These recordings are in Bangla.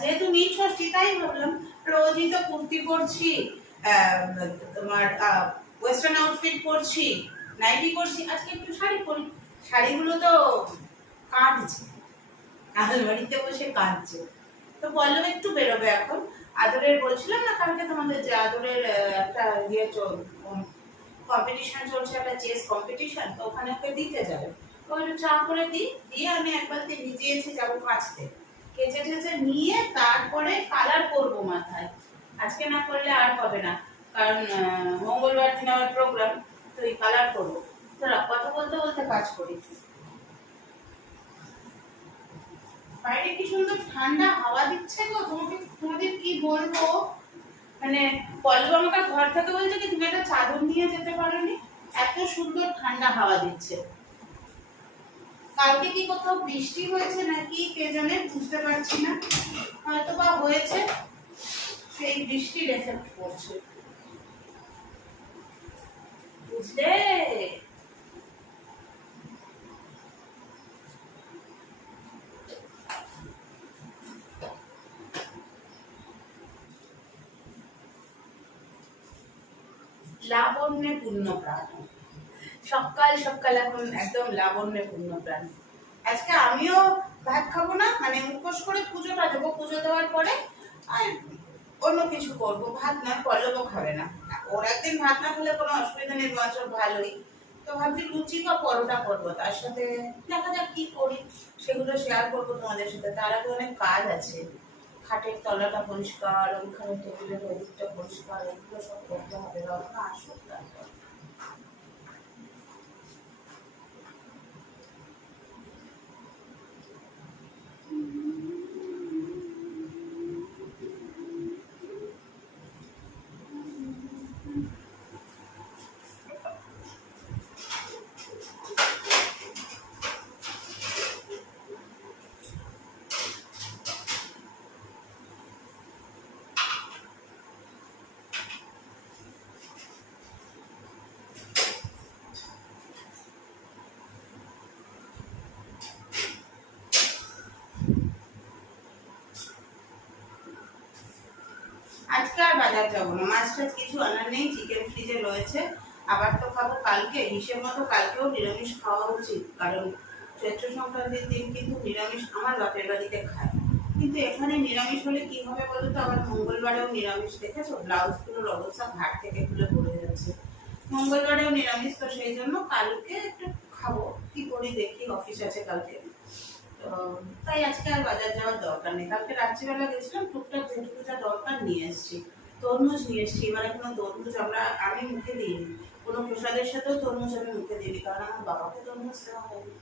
যেহেতু নীল ষষ্ঠী, তাই ভাবলাম রোজই তো কুর্তি পরছি তোমার ওয়েস্টার্ন আউটফিট পরছি নাইটি পরছি। আজকে একটু শাড়ি পরি। শাড়িগুলো তো কাঁদছে। আলমারিতে বসে কাঁদছে। তো বললাম একটু বেরোবে এখন। আদরের বলছিলাম না কালকে তোমাদের যে আদরের একটা ইয়ে চল কম্পিটিশন চলছে, একটা চেস কম্পিটিশন তো ওখানে ওকে দিতে যাবে। তো চা করে দিই দিয়ে আমি এক বালতি এসে যাব কাচতে। কেচে টেচে নিয়ে তারপরে কালার করব মাথায়। আজকে না করলে আর হবে না। কারণ মঙ্গলবার দিন আমার প্রোগ্রাম তো এই কালার করব। তো কথা বলতে বলতে কাজ করি। বাইরে কি সুন্দর ঠান্ডা হাওয়া দিচ্ছে গো? তোমাকে, তোমাদের কি বলব? মানে পল্লব আমাকে ঘর থেকে বলছে কি, তুমি একটা চাদর নিয়ে যেতে পারোনি? এত সুন্দর ঠান্ডা হাওয়া দিচ্ছে। কালকে কি কোথাও বৃষ্টি হয়েছে নাকি কে জানে, বুঝতে পারছি না। হয়তো বা হয়েছে, সেই বৃষ্টির এফেক্ট পড়ছে। বুঝলে? লাবণ্যে পূর্ণ প্রাণ সকাল সকাল এখন একদম লাবণ্যে পূর্ণ প্রাণ আজকে আমিও ভাত খাব না মানে মুখোশ করে পুজোটা দেবো, পুজো দেওয়ার পরে আর অন্য কিছু করব, ভাত না পল্লবও খাবে না। ওর একদিন ভাত না খেলে কোনো অসুবিধা নেই বছর ভালোই। তো ভাবছি লুচি বা পরোটা করব, তার সাথে দেখা যাক কি করি, সেগুলো শেয়ার করব তোমাদের সাথে। তার আগে অনেক কাজ আছে। খাটের তলাটা পরিষ্কার, ওইখানে টেবিলের ওদিকটা পরিষ্কার, এগুলো সব করতে হবে রত্না আসুক তারপর আজকে আর বাজার যাব না। মাছ টাছ কিছু আনার নেই চিকেন ফ্রিজে রয়েছে। আবার তো খাব কালকে, হিসেব মতো কালকেও নিরামিষ খাওয়া উচিত, কারণ চৈত্র সংক্রান্তির দিন কিন্তু নিরামিষ আমার বাপের বাড়িতে খায়। কিন্তু এখানে নিরামিষ হলে কি হবে বলো তো আবার মঙ্গলবারেও নিরামিষ, দেখেছ? ব্লাউজগুলোর অবস্থা ঘাট থেকে খুলে পড়ে যাচ্ছে। মঙ্গলবারেও নিরামিষ, তো সেই জন্য কালকে একটু খাব। কি করি দেখি, অফিস আছে কালকে। তাই আজকে আর বাজার যাওয়ার দরকার নেই। কালকে রাত্রিবেলা গেছিলাম, টুকটাক যেটুকু যা দরকার নিয়ে এসেছি। তরমুজ নিয়ে এসেছি, এবারে কোনো তরমুজ আমরা আমি মুখে দিইনি। কোনো প্রসাদের সাথেও তরমুজ আমি মুখে দিইনি, কারণ আমার বাবাকে তরমুজ দেওয়া হয়নি।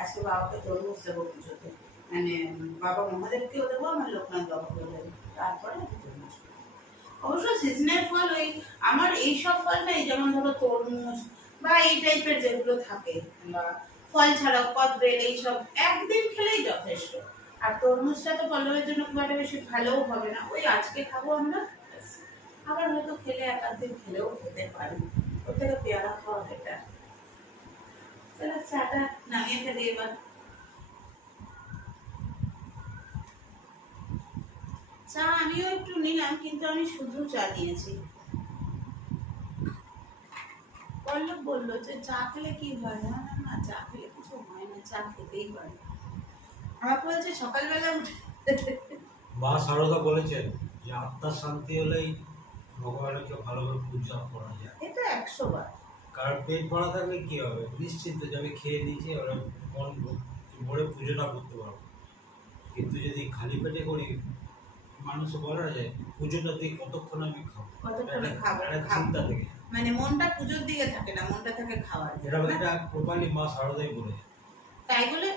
আজকে বাবাকে তরমুজ দেবো পুজোতে। মানে বাবা মহাদেবকেও দেবো, আমার লোকনাথ বাবাকেও দেবো। তারপরে তরমুজ অবশ্য সিজনের ফল ওই, আমার এইসব ফল নাই যেমন ধরো তরমুজ বা এই টাইপের যেগুলো থাকে, বা ফল ছাড়াও কদবেল এইসব একদিন খেলেই যথেষ্ট। আর তরমুজটা তো পল্লবের জন্য খুব একটা বেশি ভালোও হবে না। ওই আজকে খাব আমরা আবার হয়তো খেলে এক আধ দিন খেলেও খেতে পারি। ওর থেকে পেয়ারা খাওয়া বেটার চলো, চাটা নামিয়ে ফেলি এবার। চা আমিও একটু নিলাম, কিন্তু আমি শুধু চা নিয়েছি পল্লব বলল যে চা খেলে কি হয়? না, চা খেলে চা খেতেই পারে। আমার বলছে সকালবেলা উঠে মা সারদা বলেছেন যে আত্মার শান্তি হলেই ভগবানকে ভালোভাবে পূজা করা যায়। এটা একশো বার। কারণ পেট ভরা থাকলে কি হবে? নিশ্চিন্ত যাবে খেয়ে নিচে ওরা মন ভরে পুজোটা করতে পারব। কিন্তু যদি খালি পেটে করি মানুষ বলে না যে পুজোটা দিয়ে কতক্ষণ আমি খাব? কতক্ষণে খাব, চিন্তা থেকে। মানে মনটা পুজোর দিকে থাকে না মনটা থাকে খাওয়ার। এটা? এটা প্রপারলি মা সারদাই বলেছে তাই বলে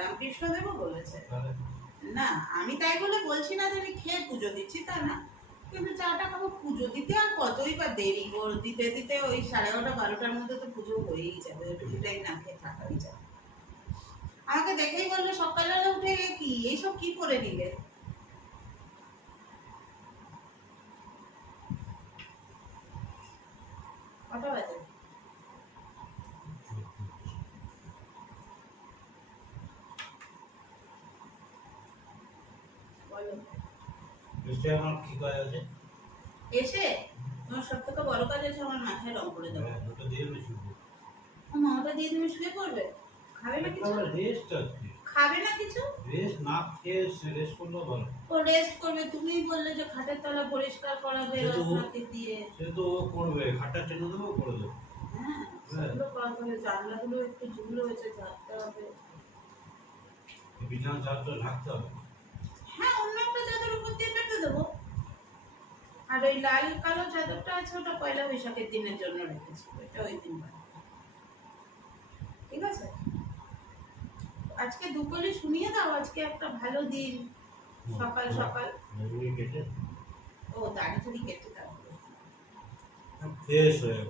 রামকৃষ্ণ দেবও বলেছে। না, আমি তাই বলে বলছি না যে আমি খেয়ে পুজো দিচ্ছি তা না, কিন্তু চাটা খাব পুজো দিতে আর কতই বা দেরি। ওর দিতে দিতে ওই সাড়ে এগারোটা, বারোটার মধ্যে তো পুজো হয়েই যাবে ওইটুকু টাইম না খেয়ে থাকাই যাবে। আমাকে দেখেই বলল, সকালবেলা উঠে কি, এইসব কি করে নিলে? কটা বাজে? নিশ্চয়ই আমার কি কাজ আছে এসে? তোমার সব থেকে বড় কাজ আছে আমার মাথায় রং করে দেবো দুটো দিয়ে আমি শুনব মামাটা দিয়ে তুমি শুয়ে পড়বে? খাবে না কিছু? রেস্ট আছে। খাবে না কিছু? রেস্ট না খেয়ে রেস্ট করলেও ভালো ও রেস্ট করবে। তুমিই বললে যে খাটের তলা পরিষ্কার করাবে সে তো দিয়ে। সে তো ও করবে। খাটটা টেনে দেবো করে দেবো। হ্যাঁ সেগুলো জানলাগুলো একটু ঝুল হয়েছে ঝাড়তে হবে। বিছানা চাদরটা ঢাকতে হবে। হ্যাঁ অন্য চাদর উপর দিয়ে পেতে দেবো। আর ওই লাল কালো চাদরটা আছে ওটা পয়লা বৈশাখের দিনের জন্য রেখেছি। ওইটা ওই দিন ঠিক আছে? আজকে দুপুরে শুনিয়ে দাও আজকে একটা ভালো দিন। সকাল সকাল। ও দাড়ি কেটে দাও। ফ্রেশ হয়ে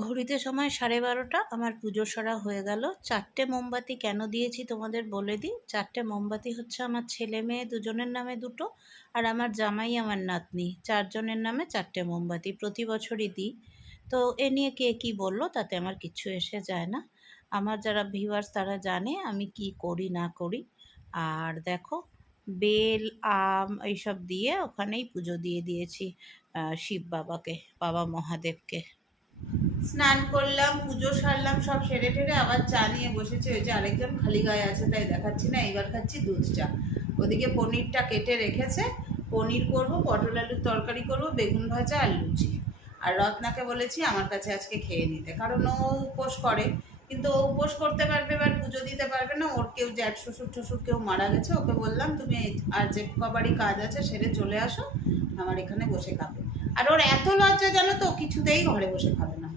ঘড়িতে সময় সাড়ে বারোটা, আমার পুজো সরা হয়ে গেল। চারটে মোমবাতি কেন দিয়েছি তোমাদের বলে দিই। চারটে মোমবাতি হচ্ছে আমার ছেলে মেয়ে দুজনের নামে দুটো আর আমার জামাই আমার নাতনি। চারজনের নামে চারটে মোমবাতি প্রতি বছরই দিই। তো এ নিয়ে কে কী বলল তাতে আমার কিচ্ছু এসে যায় না। আমার যারা ভিউয়ার্স তারা জানে আমি কি করি, না করি। আর দেখো, বেল, আম এইসব দিয়ে ওখানেই পুজো দিয়ে দিয়েছি শিব বাবাকে, বাবা মহাদেবকে। স্নান করলাম, পুজো সারলাম, সব সেরে টেরে আবার চা নিয়ে বসেছে। ওই যে আরেকজন খালি গায়ে আছে, তাই দেখাচ্ছি না, এইবার খাচ্ছি দুধ চা। ওদিকে পনিরটা কেটে রেখেছে, পনির করব, পটল আলুর তরকারি করব, বেগুন ভাজা আর লুচি। আর রত্নাকে বলেছি আমার কাছে আজকে খেয়ে নিতে, কারণ ও উপোস করে, কিন্তু ও উপোস করতে পারবে এবার পুজো দিতে পারবে না, ওর কেউ জ্যাঠ শ্বশুর টশুর কেউ মারা গেছে, ওকে বললাম তুমি আর যে কবারই কাজ আছে সেরে চলে আসো, আমার এখানে বসে খাবে। আর ওর এত লজ্জা জানো তো, কিছুতেই ঘরে বসে খাবে না।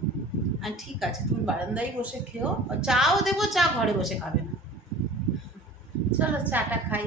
ঠিক আছে, তুমি বারান্দায় বসে খেও। চাও দেবো, চা ঘরে বসে খাবে না। চলো, চাটা খাই।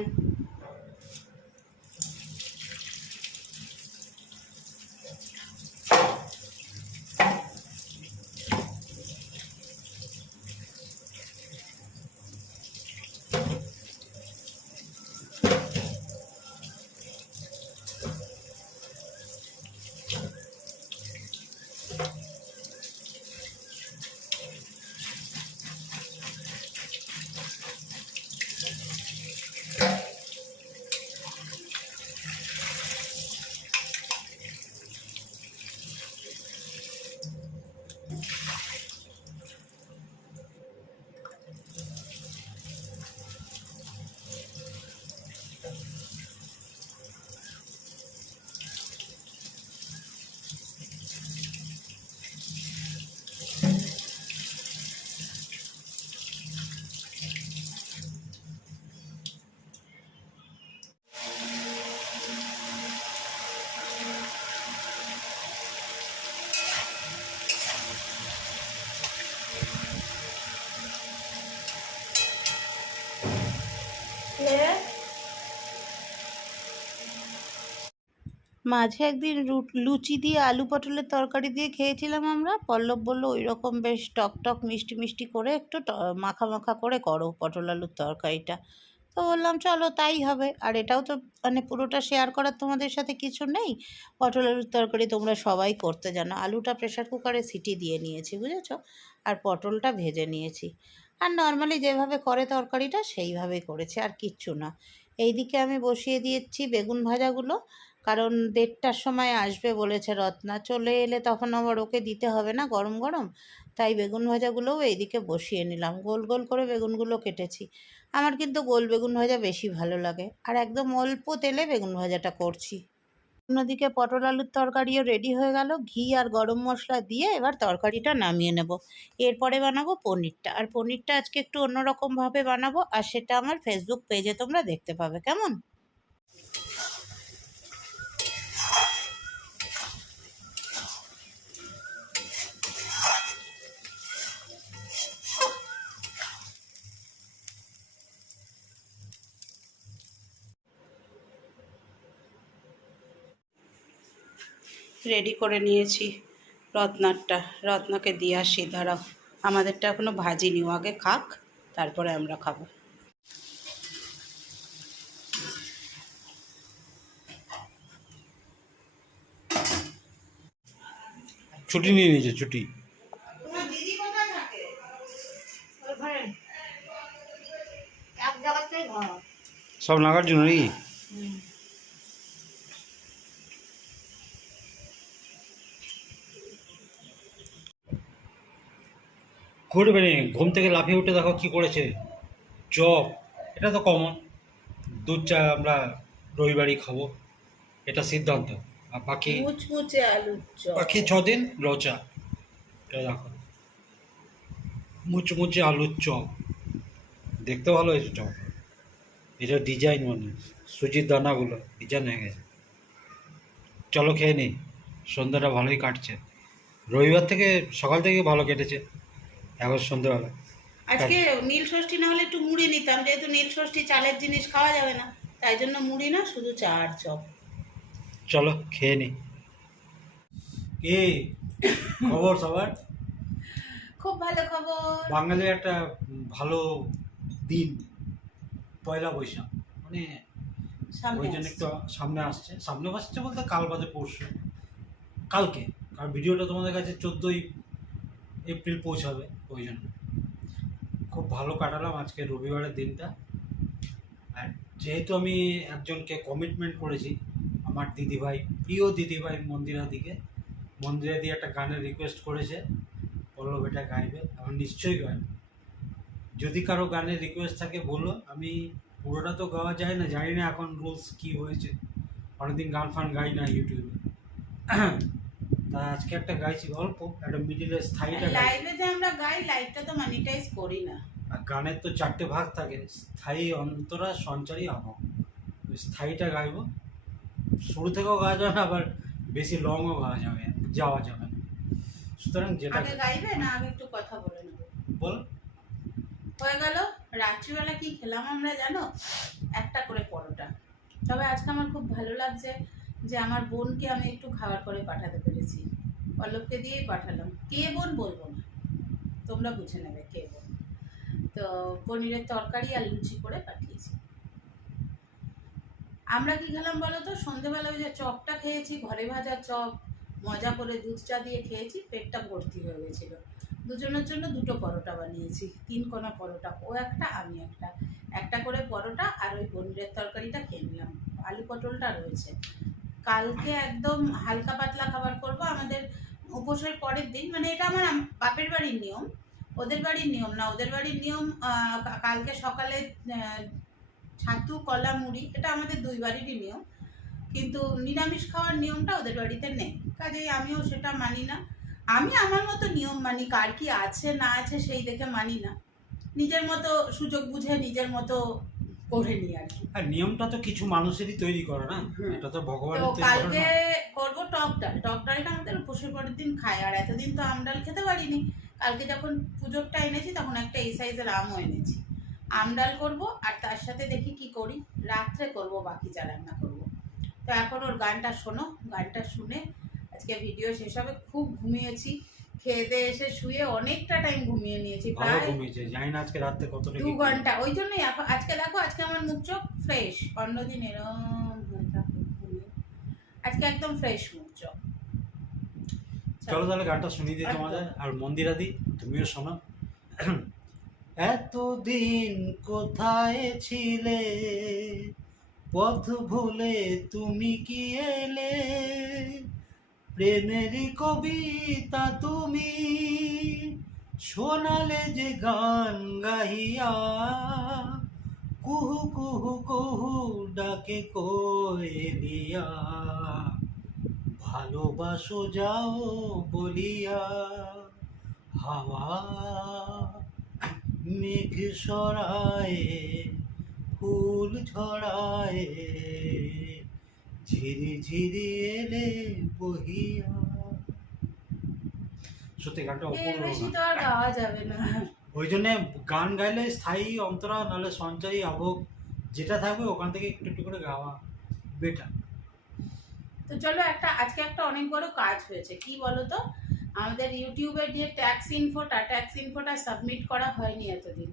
মাঝে একদিন লুচি দিয়ে আলু পটলের তরকারি দিয়ে খেয়েছিলাম আমরা। পল্লব বলল ওই রকম বেশ টক টক, মিষ্টি মিষ্টি করে একটু মাখা মাখা করে করো পটল আলুর তরকারিটা। তো বললাম, চলো, তাই হবে। আর এটাও তো মানে পুরোটা শেয়ার করার তোমাদের সাথে কিছু নেই। পটল আলুর তরকারি তোমরা সবাই করতে জানো। আলুটা প্রেশার কুকারে সিটি দিয়ে নিয়েছি, বুঝেছ? আর পটলটা ভেজে নিয়েছি। আর নর্মালি যেভাবে করে তরকারিটা, সেইভাবেই করেছি, আর কিচ্ছু না। এইদিকে আমি বসিয়ে দিয়েছি বেগুন ভাজাগুলো। কারণ দেড়টার সময় আসবে বলেছে রত্না। চলে এলে তখন আবার ওকে দিতে হবে না গরম গরম? তাই বেগুন ভাজাগুলোও এইদিকে বসিয়ে নিলাম। গোল গোল করে বেগুনগুলো কেটেছি। আমার কিন্তু গোল বেগুন ভাজা বেশি ভালো লাগে। আর একদম অল্প তেলে বেগুন ভাজাটা করছি। অন্যদিকে পটল আলুর তরকারিও রেডি হয়ে গেল। ঘি আর গরম মশলা দিয়ে এবার তরকারিটা নামিয়ে নেব। এরপরে বানাবো পনিরটা। আর পনিরটা আজকে একটু অন্যরকমভাবে বানাবো। আর সেটা আমার ফেসবুক পেজে তোমরা দেখতে পাবে। কেমন? রেডি করে নিয়েছি। রত্নারটা রত্নাকে দিয়ে আসি দাঁড়াও। আমাদেরটা এখনও ভাজিনি ও আগে খাক তারপরে আমরা খাব। ছুটি নিয়ে নিয়েছে ছুটি। সব নাগার জন্য নাকি করবে নি ঘুম থেকে লাফিয়ে উঠে দেখো কি করেছে। চপ। এটা তো কমন দুধ চা আমরা রবিবারই খাব। এটা সিদ্ধান্ত। আর বাকি মুচমুচে আলুর চপ। বাকি ছদিন রচা এটা দেখো। মুচমুচে আলুর চপ। দেখতে ভালো হয়েছে চপ। এটা ডিজাইন মানে। সুজির দানাগুলো ডিজাইন হয়ে গেছে। চলো খেয়ে নিই সন্ধ্যাটা ভালোই কাটছে। রবিবার থেকে সকাল থেকে ভালো কেটেছে। এখন সন্ধ্যাবেলা আজকে নীল ষষ্ঠী না হলে একটু মুড়ি নিতাম যেহেতু নীল ষষ্ঠী চালের জিনিস খাওয়া যাবে না তাই জন্য মুড়ি না শুধু চা আর চপ। চলো খেয়ে নিই এ খবর সবার? খুব ভালো খবর। বাঙালির একটা ভালো দিন পয়লা বৈশাখ মানে সামনে ওই জন্য একটু সামনে আসছে। সামনে আসছে বলতে কাল বাদে পরশু। কালকে কারণ ভিডিওটা তোমাদের কাছে চোদ্দোই এপ্রিল পৌঁছাবে ওই জন্য। খুব ভালো কাটালাম আজকে রবিবারের দিনটা। আর যেহেতু আমি একজনকে কমিটমেন্ট করেছি, আমার দিদিভাই, প্রিয় দিদিভাই মন্দিরা দিকে, মন্দিরা দিয়ে একটা গানের রিকোয়েস্ট করেছে, পল্লব বেটা গাইবে, আমার নিশ্চয়ই গাইবে। যদি কারও গানের রিকোয়েস্ট থাকে বলো, আমি পুরোটা তো গাওয়া যায় না, জানি না এখন রুলস কি হয়েছে। অনেকদিন গান ফান গাই না ইউটিউবে তা আজকে একটা গাইছি অল্প একটা মিডিলে স্থায়ীটা লাইভে যে আমরা গাই লাইভটা তো মনিটাইজ করি না। আর গানের তো চারটে ভাগ থাকে স্থায়ী অন্তরা সঞ্চারী ওই স্থায়ীটা গাইবো। শুরু থেকেও গাওয়া যাবে না আবার বেশি লংও গাওয়া যাবে যাওয়া যাবে না। সুতরাং যেটা আগে গাইবে না আগে একটু কথা বলে নেব? বল। হয়ে গেল। রাত্রিবেলা কি খেলাম আমরা জানো? একটা করে পরোটা। তবে আজকে আমার খুব ভালো লাগছে। যে আমার বোনকে আমি একটু খাবার করে পাঠাতে পেরেছি। পল্লবকে দিয়েই পাঠালাম। কে বোন বলব না। তোমরা বুঝে নেবে কে বোন। তো পনিরের তরকারি আর লুচি করে পাঠিয়েছি। আমরা কি খেলাম বলো তো? সন্ধেবেলা ওই যে চপটা খেয়েছি, ঘরে ভাজা চপ, মজা করে দুধ চা দিয়ে খেয়েছি, পেটটা ভর্তি হয়ে গেছিল। দুজনের জন্য দুটো পরোটা বানিয়েছি, তিন কোনা পরোটা, ও একটা, আমি একটা। একটা করে পরোটা আর ওই পনিরের তরকারিটা খেয়ে নিলাম। আলু পটলটা রয়েছে। কালকে একদম হালকা পাতলা খাবার করব, আমাদের উপোসের পরের দিন। মানে এটা আমার বাপের বাড়ির নিয়ম, ওদের বাড়ির নিয়ম না, ওদের বাড়ির নিয়ম কালকে সকালে ছাতু, কলা, মুড়ি, এটা আমাদের দুই বাড়িরই নিয়ম। কিন্তু নিরামিষ খাওয়ার নিয়মটা ওদের বাড়িতে নেই। কাজেই আমিও সেটা মানি না। আমি আমার মতো নিয়ম মানি, কার কি আছে না আছে সেই দেখে মানি না। নিজের মতো সুযোগ বুঝে নিজের মতো করে নিই আর কি। আর নিয়মটা তো কিছু মানুষেরই তৈরি করে না? এটা তো ভগবানের কালকে করব টক ডাল। টক ডালটা আমাদের উপোসের পরের দিন খায় আর এতদিন তো আম ডাল খেতে পারিনি। কালকে যখন পুজোরটা এনেছি তখন একটা এই সাইজের আমও এনেছি। আম ডাল করব আর তার সাথে দেখি কি করি। রাত্রে করব বাকি যা রান্না করব। তো এখন ওর গানটা শোনো। গানটা শুনে আজকে ভিডিও শেষ হবে। খুব ঘুমিয়েছি। খেয়ে দিয়ে এসে শুয়ে অনেকটা টাইম ঘুমিয়ে নিয়েছি ভালো প্রায় ঘুমিয়েছে। জানি না আজকে কতটা দু ঘণ্টা। ওই জন্যই এখন আজকে দেখো আজকে আমার মুখ চোখ ফ্রেশ অন্যদিন এরম হয়ে থাকে ঘুমিয়ে। আজকে একদম ফ্রেশ মুখ চোখ। চলো তাহলে গানটা শুনিয়ে দিই তোমাদের। আর মন্দিরা দি তুমিও শোনো। এতদিন কোথায় ছিলে? পথ ভুলে তুমি কি এলে? প্রেমেরই কবিতা তুমি শোনালে যে গান গাহিয়া কুহু কুহু কুহু ডাকে কোয়েলিয়া ভালোবাসো যাও বলিয়া হাওয়া মেঘ সরায়, ফুল ছড়ায়। ঝিরি ঝিরি এলে বহিয়া। সত্যি গানটা অপূর্ব বেশি তো আর গাওয়া যাবে না। ওই জন্যে গান গাইলে স্থায়ী অন্তরা নাহলে সঞ্চয়ী আবহ যেটা থাকবে ওখান থেকে একটু একটু করে গাওয়া বেটার তো চলো একটা আজকে একটা অনেক বড় কাজ হয়েছে। কি বলো তো আমাদের ইউটিউবের যে ট্যাক্স ইনফোটা ট্যাক্স ইনফোটা সাবমিট করা হয়নি এতদিন।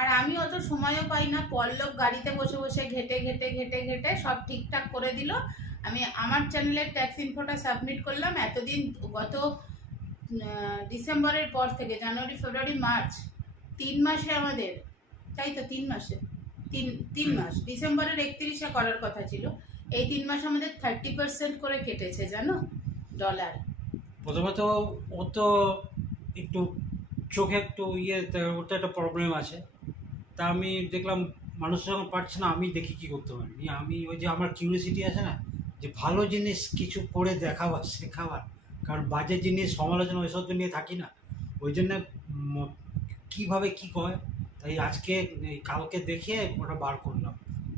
আর আমি অত সময়ও পাই না পল্লব গাড়িতে বসে বসে ঘেটে ঘেটে ঘেটে ঘেটে সব ঠিকঠাক করে দিল। আমি আমার চ্যানেলের ট্যাক্স ইনফোটা সাবমিট করলাম এতদিন গত ডিসেম্বরের পর থেকে জানুয়ারি ফেব্রুয়ারি মার্চ তিন মাসে আমাদের তাই তো তিন মাসে? তিন তিন মাস ডিসেম্বরের একত্রিশে করার কথা ছিল। এই তিন মাস আমাদের থার্টি পার্সেন্ট করে কেটেছে জানো? ডলার প্রথমত ও তো একটু চোখে একটু ইয়ে ওটা একটা প্রবলেম আছে। তা আমি দেখলাম মানুষ যখন পারছে না, আমি দেখি কি করতে পারি। আমি ওই যে আমার কিউরিয়াসিটি আছে না, যে ভালো জিনিস কিছু করে দেখাবার, শেখাবার, কারণ বাজে জিনিস, সমালোচনা ওইসব নিয়ে থাকি না। ওই জন্য কীভাবে কি কয় তাই আজকে কালকে দেখে ওটা বার করলাম।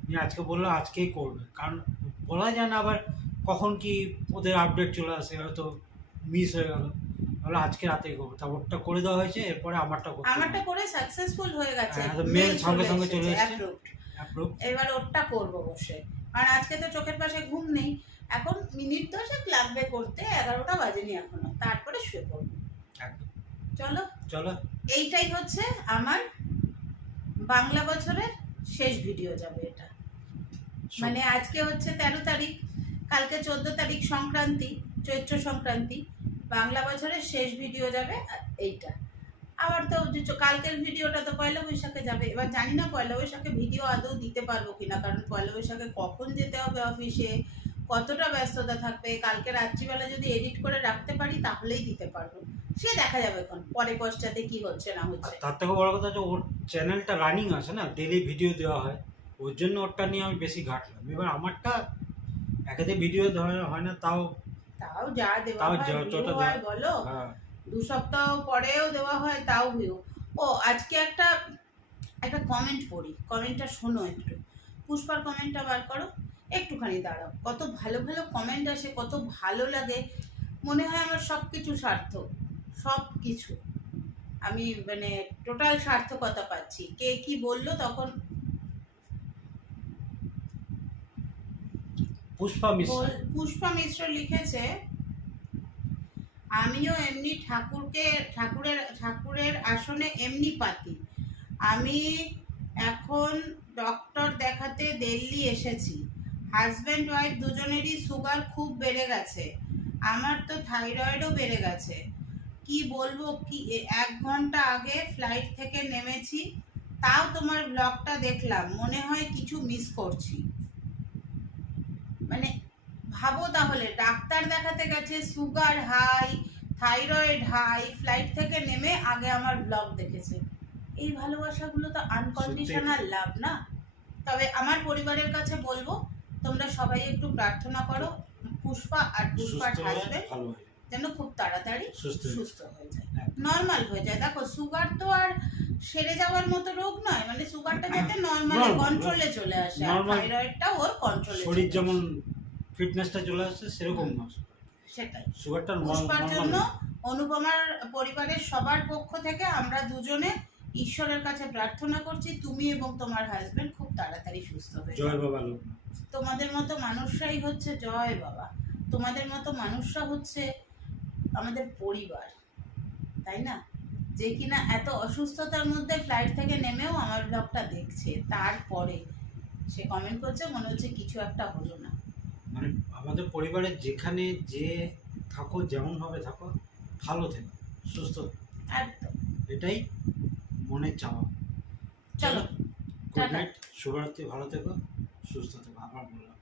নিয়ে আজকে বলল, আজকেই করবে। কারণ বলা যায় না আবার কখন কি ওদের আপডেট চলে আসে, হয়তো মিস হয়ে গেল। তাহলে আজকে রাতেই করব। তা ওরটা করে দেওয়া হয়েছে এরপরে আমারটা করতে আমারটা করে সাকসেসফুল হয়ে গেছে। হ্যাঁ, তো mail সঙ্গে সঙ্গে চলে এসেছে। এবার ওরটা করব বসে। কারণ আজকে তো চোখের পাশে ঘুম নেই। এখন মিনিট দশেক লাগবে করতে এগারোটা বাজেনি এখনও। তারপরে শুয়ে পড়ব। চলো। চলো। এইটাই হচ্ছে আমার বাংলা বছরের শেষ ভিডিও যাবে এটা। মানে আজকে হচ্ছে তেরো তারিখ কালকে চোদ্দ তারিখ সংক্রান্তি চৈত্র সংক্রান্তি। বাংলা বছরের শেষ ভিডিও যাবে, এইটা। আবার তো কালকের ভিডিওটা তো পয়লা বৈশাখে যাবে। এবার জানি না পয়লা বৈশাখে ভিডিও আদৌ দিতে পারব কিনা, কারণ পয়লা বৈশাখে কখন যেতে হবে অফিসে কতটা ব্যস্ততা থাকবে, কালকে রাত্রিবেলা যদি এডিট করে রাখতে পারি, তাহলেই দিতে পারব। সে দেখা যাবে এখন, পরে পশ্চাতে কি হচ্ছে না হচ্ছে। তার থেকে বড় কথা হচ্ছে ওর চ্যানেলটা রানিং আছে না ডেলি ভিডিও দেওয়া হয়। ওর জন্য ওরটা নিয়ে আমি বেশি ঘাটলাম। এবার আমারটা একাতে ভিডিও হয় না, তাও তাও যা দেওয়া হয় হয় বলো। হ্যাঁ, দু সপ্তাহ পরেও দেওয়া হয় তাও ভিউ ও আজকে একটা একটা কমেন্ট পড়ি। কমেন্টটা শোনো একটু। পুষ্পার কমেন্টটা বার করো। একটুখানি দাঁড়াও। কত ভালো ভালো কমেন্ট আসে কত ভালো লাগে। মনে হয় আমার সব কিছু সার্থক। সব কিছু আমি মানে টোটাল সার্থকতা পাচ্ছি। কে কি বলল তখন পুষ্পা মিশ্র। পুষ্পা মিশ্র লিখেছে, আমিও এমনি ঠাকুরকে, ঠাকুরের ঠাকুরের আসনে এমনি পাতি। আমি এখন ডক্টর দেখাতে দিল্লি এসেছি। হাজব্যান্ড ওয়াইফ দুজনেরই সুগার খুব বেড়ে গেছে। আমার তো থাইরয়েডও বেড়ে গেছে। কি বলব, কি এক ঘণ্টা আগে ফ্লাইট থেকে নেমেছি, তাও তোমার ব্লগটা দেখলাম। মনে হয় কিছু মিস করছি। মানে ভাবো তাহলে ডাক্তার দেখাতে গেছে sugar high thyroid high flight থেকে নেমে আগে আমার ব্লগ দেখেছে। এই ভালোবাসাগুলো তো আনকন্ডিশনাল লাভ না? তবে আমার পরিবারের কাছে বলব তোমরা সবাই একটু প্রার্থনা করো পুষ্পা আর পুষ্পার হাজবেন্ড। যেন খুব তাড়াতাড়ি সুস্থ হয়ে যায়। নর্মাল হয়ে যায়। দেখো সুগার তো আর সেরে যাওয়ার মতো রোগ নয় মানে সুগারটা যাতে নর্মাল কন্ট্রোলে চলে আসে আর থাইরয়েডটা ওর কন্ট্রোলে শরীর যেমন ফিটনেসটা চলে আসছে সেরকম না সেটাই। সুগারটা পুষ্পার জন্য অনুপমার পরিবারের সবার পক্ষ থেকে আমরা দুজনে ঈশ্বরের কাছে প্রার্থনা করছি তুমি এবং তোমার হাজবেন্ড খুব তাড়াতাড়ি সুস্থ হয়ে জয় বাবা তোমাদের মতো মানুষরাই হচ্ছে জয় বাবা। তোমাদের মতো মানুষরা হচ্ছে আমাদের পরিবার তাই না? যে কিনা এত অসুস্থতার মধ্যে ফ্লাইট থেকে নেমেও আমার ব্লগটা দেখছে তারপরে সে কমেন্ট করছে মনে হচ্ছে কিছু একটা হলো না। মানে আমাদের পরিবারের যেখানে যে থাকো যেমন ভাবে থাকো ভালো থেকো সুস্থ একদম। এটাই মনের চাওয়া। চলো গুড। নাইট শুভরাত্রি ভালো থেকো সুস্থ থেকো আবার বললাম।